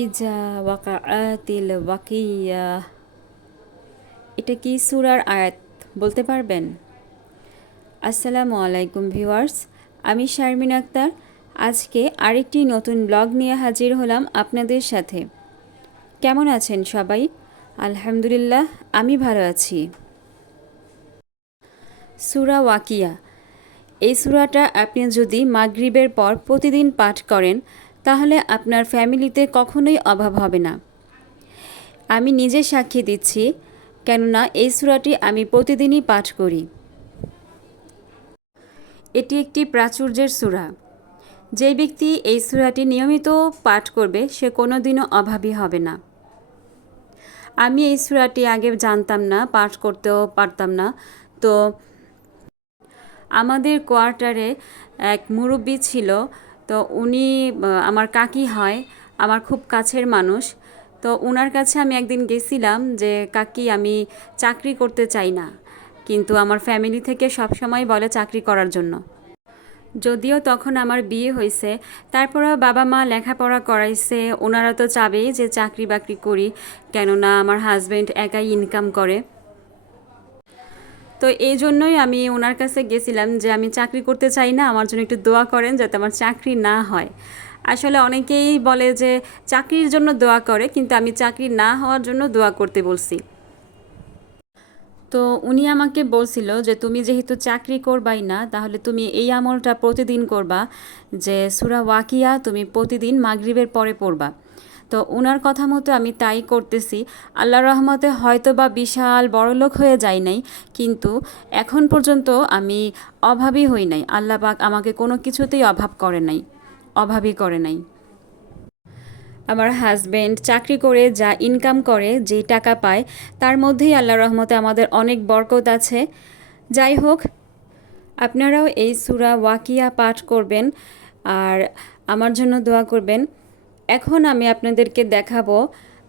ইজা ওয়াকাআতিল ওয়াকিয়া। এটা কি সুরার আয়াত? বলতে পারবেন? আসসালামু আলাইকুম ভিউয়ার্স, আমি শারমিন আক্তার। আজকে আরেকটি নতুন ব্লগ নিয়ে হাজির হলাম আপনাদের সাথে। কেমন আছেন সবাই? আলহামদুলিল্লাহ, আমি ভালো আছি। সুরা ওয়াকিয়া। এই সুরাটা আপনি যদি মাগরিবের পর প্রতিদিন পাঠ করেন তাহলে আপনার ফ্যামিলিতে কখনোই অভাব হবে না। আমি নিজে সাক্ষী দিচ্ছি, কেননা এই সুরাটি আমি প্রতিদিনই পাঠ করি। এটি একটি প্রাচুর্যের সুরা। যে ব্যক্তি এই সুরাটি নিয়মিত পাঠ করবে, সে কোনোদিনও অভাবী হবে না। আমি এই সুরাটি আগে জানতাম না, পাঠ করতেও পারতাম না। তো আমাদের কোয়ার্টারে এক মুরব্বী ছিল তো উনি আমার কাকি হয়, আমার খুব কাছের মানুষ। তো ওনার কাছে আমি একদিন গেছিলাম যে, কাকি, আমি চাকরি করতে চাই না, কিন্তু আমার ফ্যামিলি থেকে সব সময় বলে চাকরি করার জন্য। যদিও তখন আমার বিয়ে হয়েছে, তারপরেও বাবা মা লেখাপড়া করাইছে ওনারা তো চাবেই যে চাকরি বাকরি করি, কেননা আমার হাজব্যান্ড একাই ইনকাম করে। তো এই জন্যই আমি ওনার কাছে গেছিলাম যে আমি চাকরি করতে চাই না, আমার জন্য একটু দোয়া করেন যাতে আমার চাকরি না হয়। আসলে অনেকেই বলে যে চাকরির জন্য দোয়া করে, কিন্তু আমি চাকরি না হওয়ার জন্য দোয়া করতে বলছি। তো উনি আমাকে বলছিল যে তুমি যেহেতু চাকরি করবাই না, তাহলে তুমি এই আমলটা প্রতিদিন করবা, যে সুরা ওয়াকিয়া তুমি প্রতিদিন মাগরিবের পরে পড়বা। তো ওনার কথা মতো আমি তাই করতেছি। আল্লাহ রহমতে হয়তো বা বিশাল বড়লোক হয়ে যাই নাই, কিন্তু এখন পর্যন্ত আমি অভাবী হই নাই। আল্লাহ পাক আমাকে কোনো কিছুতেই অভাব করে নাই, অভাবী করে নাই। আমার হাজব্যান্ড চাকরি করে যা ইনকাম করে, যে টাকা পায়, তার মধ্যেই আল্লাহ রহমতে আমাদের অনেক বরকত আছে। যাই হোক, আপনারাও এই সুরা ওয়াকিয়া পাঠ করবেন আর আমার জন্য দোয়া করবেন। এখন আমি আপনাদেরকে দেখাবো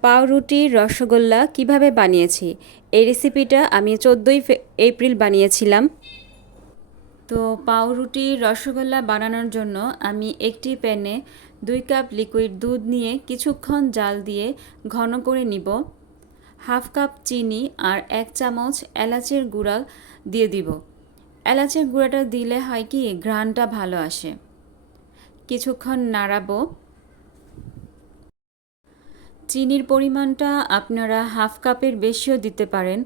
পাউরুটির রসগোল্লা কীভাবে বানিয়েছি। এই রেসিপিটা আমি চোদ্দোই এপ্রিল বানিয়েছিলাম। তো পাউরুটির রসগোল্লা বানানোর জন্য আমি একটি প্যানে দুই কাপ লিকুইড দুধ নিয়ে কিছুক্ষণ জাল দিয়ে ঘন করে নিব। হাফ কাপ চিনি আর এক চামচ এলাচের গুঁড়া দিয়ে দিব। এলাচের গুঁড়াটা দিলে হয় কি, ঘ্রাণটা ভালো আসে। কিছুক্ষণ নাড়াবো। চিনির পরিমাণটা আপনারা হাফ কাপের বেশিও দিতে পারেন।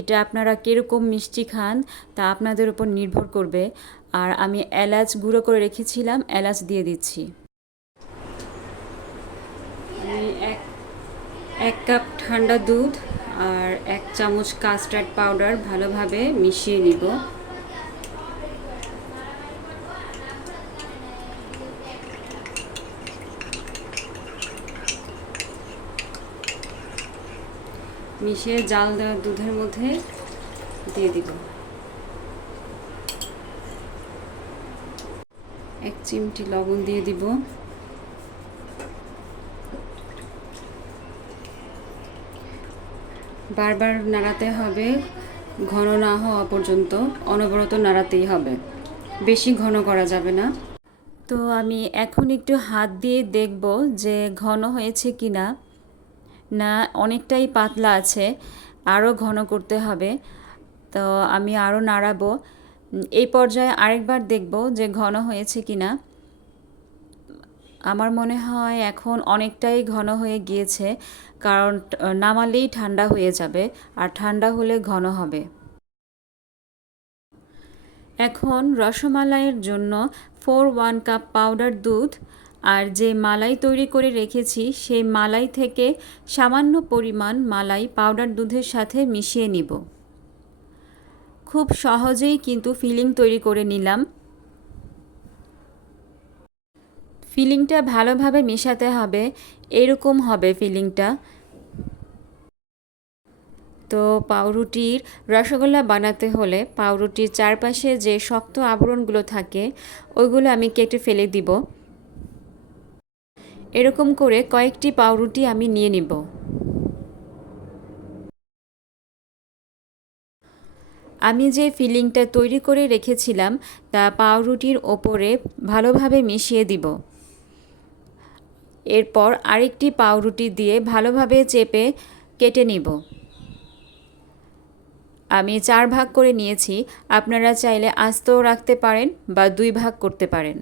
এটা আপনারা কীরকম মিষ্টি খান তা আপনাদের উপর নির্ভর করবে। আর আমি এলাচ গুঁড়ো করে রেখেছিলাম, এলাচ দিয়ে দিচ্ছি। এক এক কাপ ঠান্ডা দুধ আর এক চামচ কাস্টার্ড পাউডার ভালোভাবে মিশিয়ে নিব। মিশিয়ে জাল দেওয়া দুধের মধ্যে দিয়ে দিব। এক চিমটি লবণ দিয়ে দিব। বারবার নাড়াতে হবে, ঘন না হওয়া পর্যন্ত, অনবরত নাড়াতেই হবে। বেশি ঘন করা যাবে না। তো আমি এখন একটু হাত দিয়ে দেখব যে ঘন হয়েছে কি না না, অনেকটাই পাতলা আছে আরও ঘন করতে হবে। তো আমি আরও নাড়াবো। এই পর্যায়ে আরেকবার দেখব যে ঘন হয়েছে কি না আমার মনে হয় এখন অনেকটাই ঘন হয়ে গিয়েছে, কারণ নামালেই ঠান্ডা হয়ে যাবে, আর ঠান্ডা হলে ঘন হবে। এখন রসমালাইয়ের জন্য ফোর ওয়ান কাপ পাউডার দুধ আর যে মালাই তৈরি করে রেখেছি, সেই মালাই থেকে সামান্য পরিমাণ মালাই পাউডার দুধের সাথে মিশিয়ে নিব। খুব সহজেই কিন্তু ফিলিং তৈরি করে নিলাম। ফিলিংটা ভালোভাবে মেশাতে হবে, এরকম হবে ফিলিংটা। তো পাউরুটির রসগোল্লা বানাতে হলে পাউরুটির চারপাশে যে শক্ত আবরণগুলো থাকে, ওইগুলো আমি কেটে ফেলে দিব। এরকম করে কয়েকটি পাউরুটি আমি নিয়ে নিব। আমি যে ফিলিংটা তৈরি করে রেখেছিলাম, তা পাউরুটির ওপরে ভালোভাবে মিশিয়ে দিব। এরপর আরেকটি পাউরুটি দিয়ে ভালোভাবে চেপে কেটে নিব। আমি চার ভাগ করে নিয়েছি, আপনারা চাইলে আস্তও রাখতে পারেন বা দুই ভাগ করতে পারেন।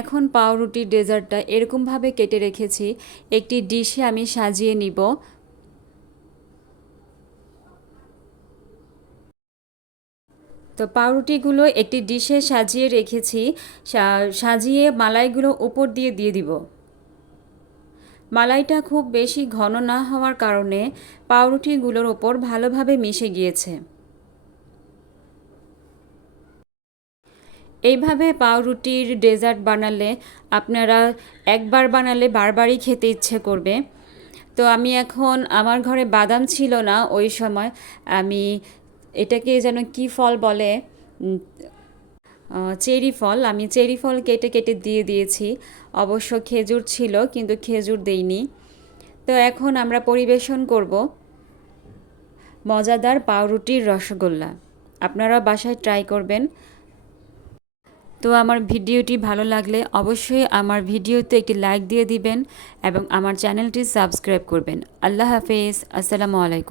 এখন পাউরুটির ডেজার্টটা এরকমভাবে কেটে রেখেছি। একটি ডিশে আমি সাজিয়ে নিব। তো পাউরুটিগুলো একটি ডিশে সাজিয়ে রেখেছি। সাজিয়ে মালাইগুলো উপর দিয়ে দিয়ে দিব। মালাইটা খুব বেশি ঘন না হওয়ার কারণে পাউরুটিগুলোর ওপর ভালোভাবে মিশে গিয়েছে। এইভাবে পাউরুটির ডেজার্ট বানালে আপনারা একবার বানালে বারবারই খেতে ইচ্ছে করবে। তো আমি এখন, আমার ঘরে বাদাম ছিল না ওই সময়, আমি এটাকে যেন কি ফল বলে চেরি ফল, আমি চেরি ফল কেটে কেটে দিয়ে দিয়েছি। অবশ্য খেজুর ছিল, কিন্তু খেজুর দেইনি। তো এখন আমরা পরিবেশন করব মজাদার পাউরুটির রসগোল্লা। আপনারা বাসায় ট্রাই করবেন। তো আমার ভিডিওটি ভালো লাগলে অবশ্যই আমার ভিডিওতে একটি লাইক দিয়ে দিবেন এবং আমার চ্যানেলটি সাবস্ক্রাইব করবেন। আল্লাহ হাফেজ। আসসালামু আলাইকুম।